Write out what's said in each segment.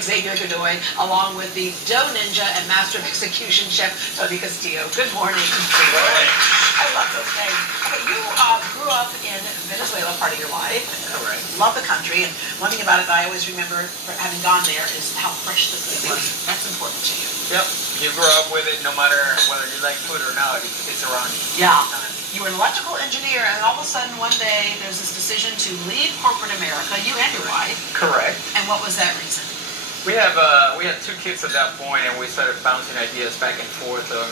Xavier Godoy, along with the dough ninja and master of execution chef, Tony Castillo. Good morning. Good morning. I love those names. Okay, you grew up in Venezuela part of your life. Correct. Love the country, and one thing about it that I always remember having gone there is how fresh the food was. That's important to you. Yep. You grew up with it no matter whether you like food or not. It's around you. Yeah. You were an electrical engineer, and all of a sudden one day there's this decision to leave corporate America, you and your wife. Correct. And what was that reason? We had 2 kids at that point, and we started bouncing ideas back and forth on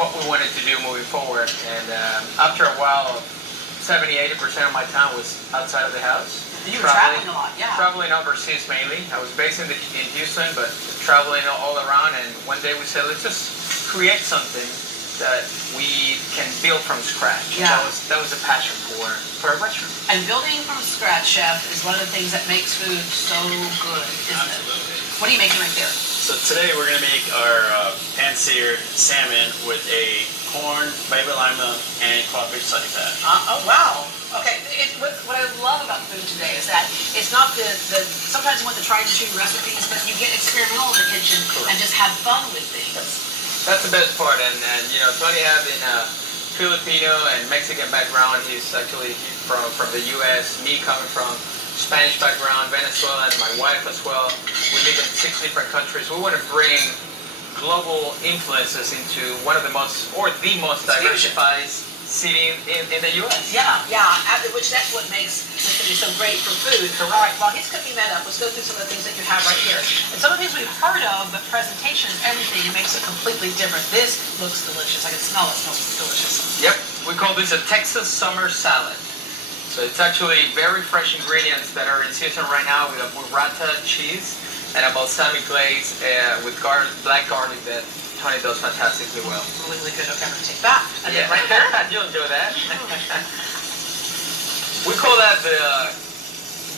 what we wanted to do moving forward. And after a while, 70-80% of my time was outside of the house. You were traveling a lot, yeah. Traveling overseas mainly. I was based in Houston, but traveling all around. And one day we said, let's just create something that we can build from scratch. Yeah. That was a passion for a restaurant. And building from scratch, chef, is one of the things that makes food so good, isn't Absolutely. it? What are you making right there? So today we're going to make our pan-seared salmon with a corn, baby lima, and crawfish sunny pad. Oh, wow. Okay, what I love about food today is that it's not sometimes you want the tried and true recipes, but you get experimental in the kitchen. Correct. And just have fun with things. That's the best part, and Tony having a Filipino and Mexican background. He's actually from the U.S. Me coming from Spanish background, Venezuela, and my wife as well. We live in 6 different countries. We want to bring global influences into one of the most diversified city in the U.S. Yeah, which that's what makes this city so great for food. All right, while he's cooking that up, let's go through some of the things that you have right here. And some of the things we've heard of, but presentation and everything, it makes it completely different. This looks delicious. I can smell it. It smells delicious. Yep, we call this a Texas summer salad. So it's actually very fresh ingredients that are in season right now. We have burrata cheese and a balsamic glaze with black garlic that Tony does fantastically well. Really, really good. Okay, I'm going to take that. And then right there. You'll enjoy that. We call that the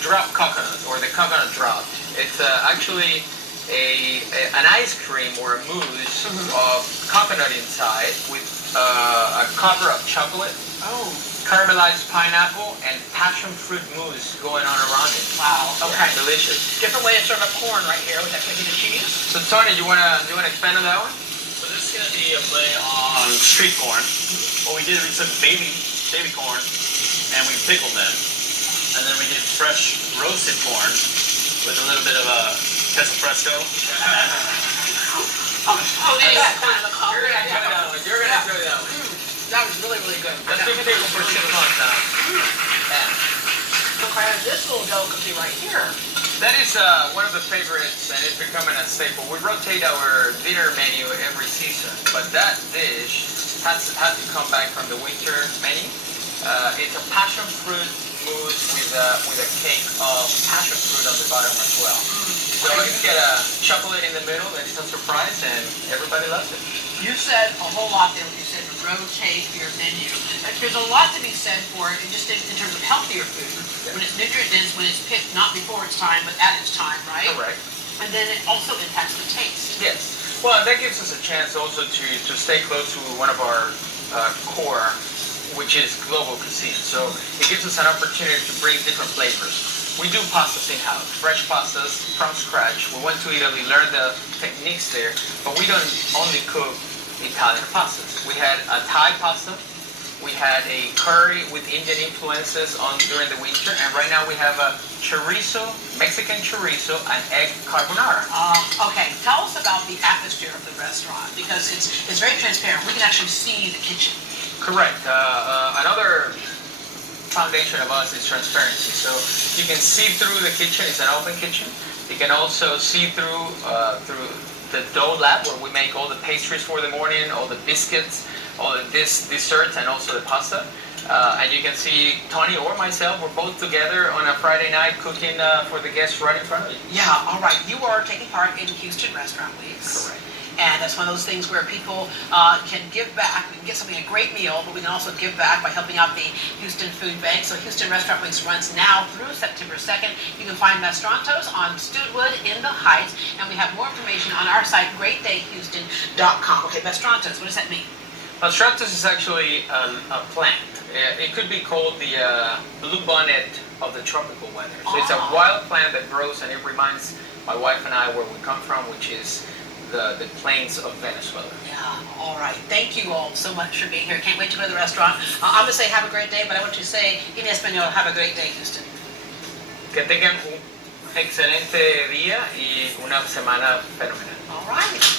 drop coconut, or the coconut drop. It's actually an ice cream or a mousse of coconut inside with a cover of chocolate. Oh. Caramelized pineapple and passion fruit mousse going on around it. Wow. Okay. Yeah, delicious. Different way to serve up corn right here with that cookie and cheese. So Tony, you wanna expand on that one? So this is going to be a play on street corn. What we did, we took baby corn and we pickled them. And then we did fresh roasted corn with a little bit of a queso fresco. Oh, yeah. You're gonna enjoy that one. You're gonna enjoy that one. That was really, really good. That's been table for 6 months now. Okay, this little delicacy right here. That is one of the favorites, and it's becoming a staple. We rotate our dinner menu every season, but that dish has to come back from the winter menu. It's a passion fruit mousse with a cake of passion fruit on the bottom as well. So you get a chocolate in the middle, and it's a surprise, and everybody loves it. You said a whole lot there when you said rotate your menu. There's a lot to be said for it, just in terms of healthier food. When it's nutrient dense, when it's picked not before its time, but at its time, right? Correct. And then it also impacts the taste. Yes. Well, that gives us a chance also to stay close to one of our core, which is global cuisine. So it gives us an opportunity to bring different flavors. We do pastas in-house, fresh pastas from scratch. We went to Italy, learned the techniques there, but we don't only cook Italian pastas. We had a Thai pasta, we had a curry with Indian influences during the winter, and right now we have a chorizo, Mexican chorizo, and egg carbonara. Okay, tell us about the atmosphere of the restaurant, because it's very transparent. We can actually see the kitchen. Correct. Another foundation of us is transparency. So you can see through the kitchen. It's an open kitchen. You can also see through the dough lab where we make all the pastries for the morning, all the biscuits, all this desserts, and also the pasta. And you can see Tony or myself, we're both together on a Friday night cooking for the guests right in front of you. Yeah, all right. You are taking part in Houston Restaurant Weeks. Correct. And that's one of those things where people can give back. We can get something, a great meal, but we can also give back by helping out the Houston Food Bank. So Houston Restaurant Weeks runs now through September 2nd. You can find Mastrantos on Studwood in the Heights. And we have more information on our site, greatdayhouston.com. Okay, Mastrantos, what does that mean? Mastrantos is actually a plant. It could be called the blue bonnet of the tropical weather. So it's a wild plant that grows, and it reminds my wife and I, where we come from, which is the plains of Venezuela. Yeah, all right. Thank you all so much for being here. Can't wait to go to the restaurant. I'm going to say have a great day, but I want you to say in Espanol, have a great day, Houston. Que tengan un excelente día y una semana fenomenal. All right.